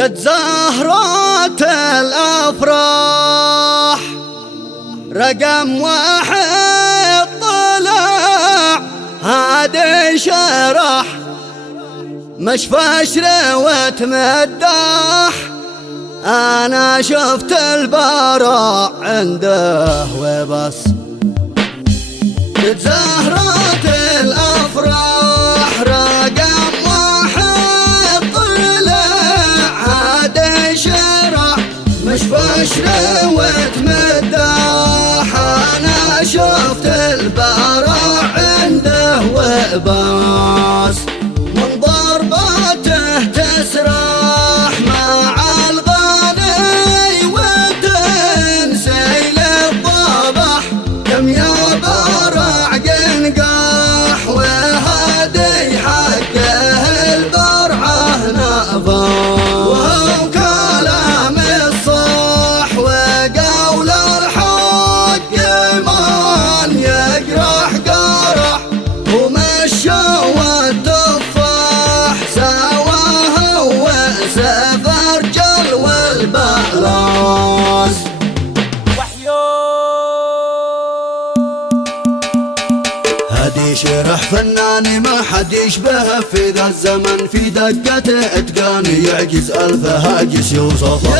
قد زهرات الأفراح رقم واحد طلع هادي شرح مشفى شروة مداح أنا شفت البراء عنده وبس. قد زهرات الأفراح رقم واحد طلع هادي شرح مشفى شروة مداح أنا شفت البراء عنده وبس. من ضرباته تسرح مع الغني وتنسيل الضبح كم يا برع قنقاح وهدي حقه البرعه نظام وهو كلام الصح وقول الحق من يقرح قرح ومشى والتفاح سواها وسفر جل والبلاس. هادي شرح فناني ما حد يشبهه في ذا الزمن في دقته اتقاني يعجز الف هاجس يوصفه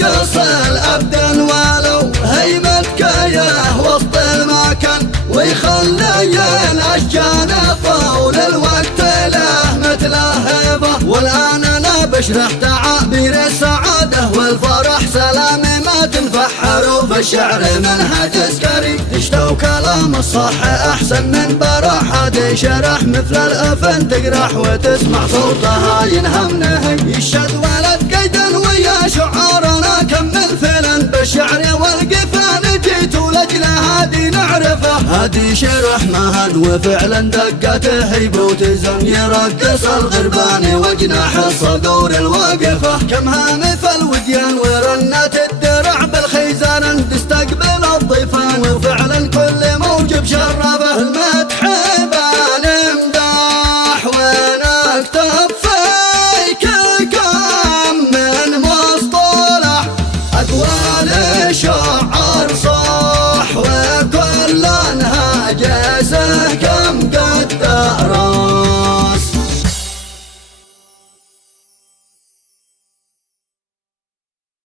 يرقص الابدان ولو هيمة كياه وسط المكان ويخلي الاشجان طول الوقت له مثل هيبه. والان انا بشرح تعابير السعاده والفرح سلامي ما تنفع حروف الشعر منهج عسكري تشتو كلام الصح احسن من براح. هادي شرح مثل الافن تقرح وتسمع صوتها ينهم نهي يشد ولد قيدا ويا شعارنا كمل فلن بالشعر والقفان جيت لاجل هادي نعرفه. هادي شرح مهد وفعلا دقته هيب وتزن يرقص الغربان وجناح الصقور الواقفه كمها مثل وديان ورنة الدرع بالخيزان تستقبل الضيفان وفعلا كل